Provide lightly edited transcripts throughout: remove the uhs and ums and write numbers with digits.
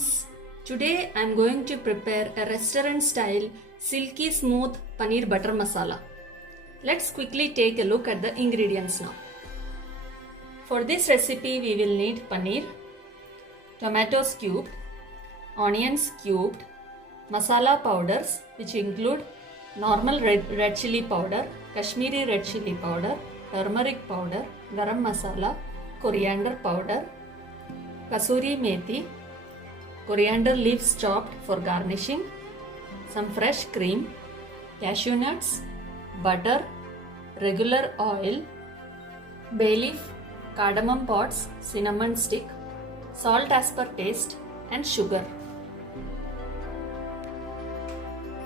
friends, today I am going to prepare a restaurant style silky smooth paneer butter masala. Let's quickly take a look at the ingredients now. For this recipe we will need paneer, tomatoes cubed, onions cubed, masala powders which include normal red chili powder, Kashmiri red chili powder, turmeric powder, garam masala, coriander powder, kasuri methi, coriander leaves chopped for garnishing, some fresh cream, cashew nuts, butter, regular oil, bay leaf, cardamom pods, cinnamon stick, salt as per taste and sugar.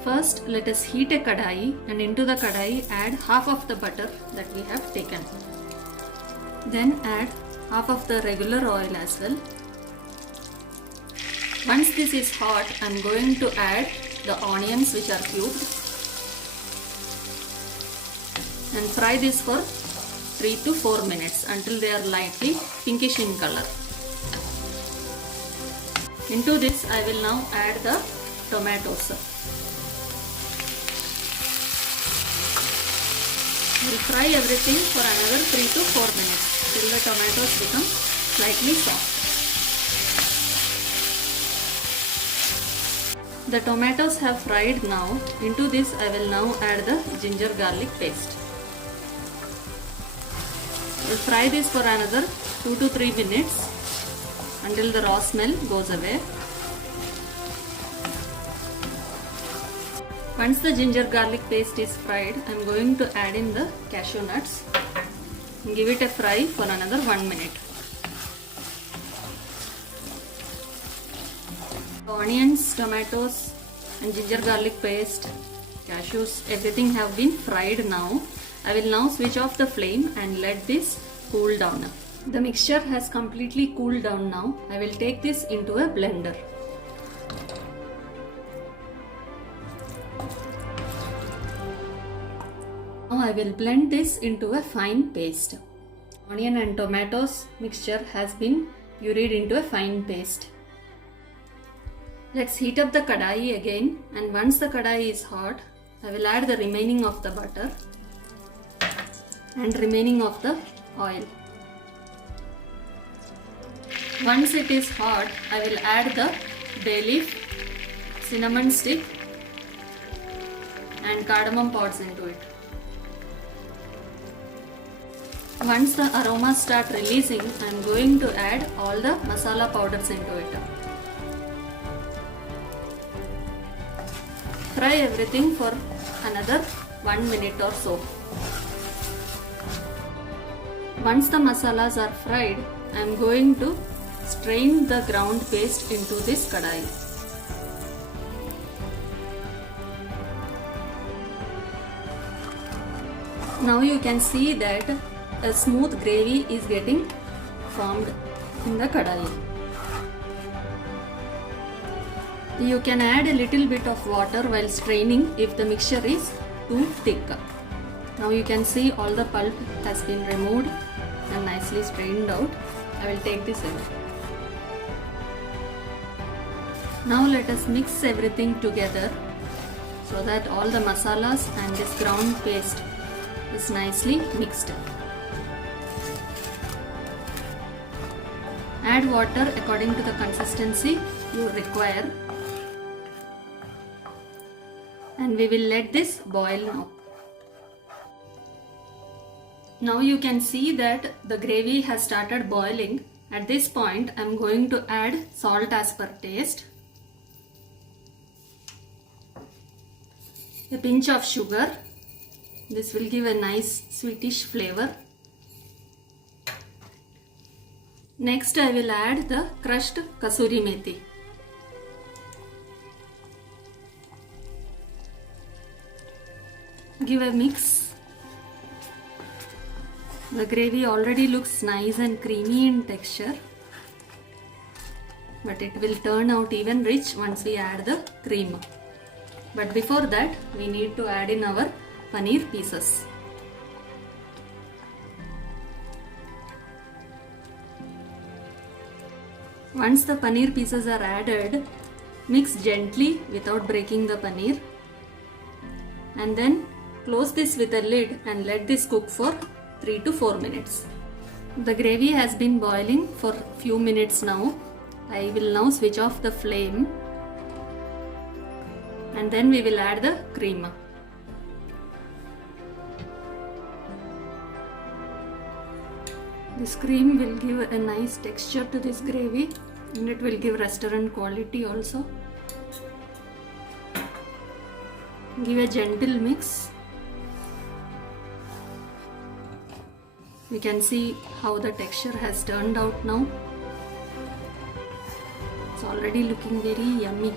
First, let us heat a kadai and into the kadai add half of the butter that we have taken. Then add half of the regular oil as well. Once this is hot, I am going to add the onions which are cubed and fry this for 3 to 4 minutes until they are lightly pinkish in color. Into this I will now add the tomatoes. We will fry everything for another 3 to 4 minutes till the tomatoes become slightly soft. The tomatoes have fried now. Into this I will now add the ginger garlic paste. We will fry this for another 2 to 3 minutes until the raw smell goes away. Once the ginger garlic paste is fried, I am going to add in the cashew nuts and give it a fry for another 1 minute. Onions, tomatoes and ginger garlic paste, cashews, everything have been fried now. I will now switch off the flame and let this cool down. The mixture has completely cooled down now. I will take this into a blender. Now I will blend this into a fine paste. Onion and tomatoes mixture has been pureed into a fine paste. Let's heat up the kadai again, and once the kadai is hot, I will add the remaining of the butter and remaining of the oil. Once it is hot, I will add the bay leaf, cinnamon stick and cardamom pods into it. Once the aromas start releasing, I am going to add all the masala powders into it. Fry everything for another 1 minute or so. Once the masalas are fried, I am going to strain the ground paste into this kadai. Now you can see that a smooth gravy is getting formed in the kadai. You can add a little bit of water while straining if the mixture is too thick. Now you can see all the pulp has been removed and nicely strained out. I will take this away. Now let us mix everything together so that all the masalas and this ground paste is nicely mixed. Add water according to the consistency you require. And we will let this boil now. Now you can see that the gravy has started boiling. At this point I am going to add salt as per taste, a pinch of sugar. This will give a nice sweetish flavor. Next I will add the crushed kasuri methi. Give a mix. The gravy already looks nice and creamy in texture, but it will turn out even rich once we add the cream. But before that, we need to add in our paneer pieces. Once the paneer pieces are added, mix gently without breaking the paneer, and then close this with a lid and let this cook for 3 to 4 minutes. The gravy has been boiling for few minutes now. I will now switch off the flame and then we will add the cream. This cream will give a nice texture to this gravy and it will give restaurant quality also. Give a gentle mix. We can see how the texture has turned out now. It's already looking very yummy.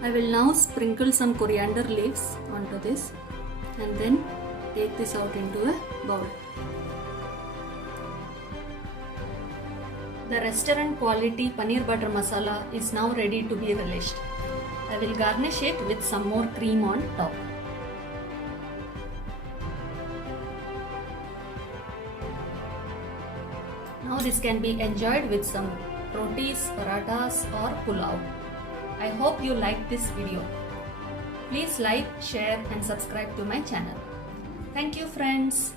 I will now sprinkle some coriander leaves onto this and then take this out into a bowl. The restaurant quality paneer butter masala is now ready to be relished. I will garnish it with some more cream on top. Now this can be enjoyed with some rotis, parathas or pulao. I hope you liked this video. Please like, share and subscribe to my channel. Thank you friends.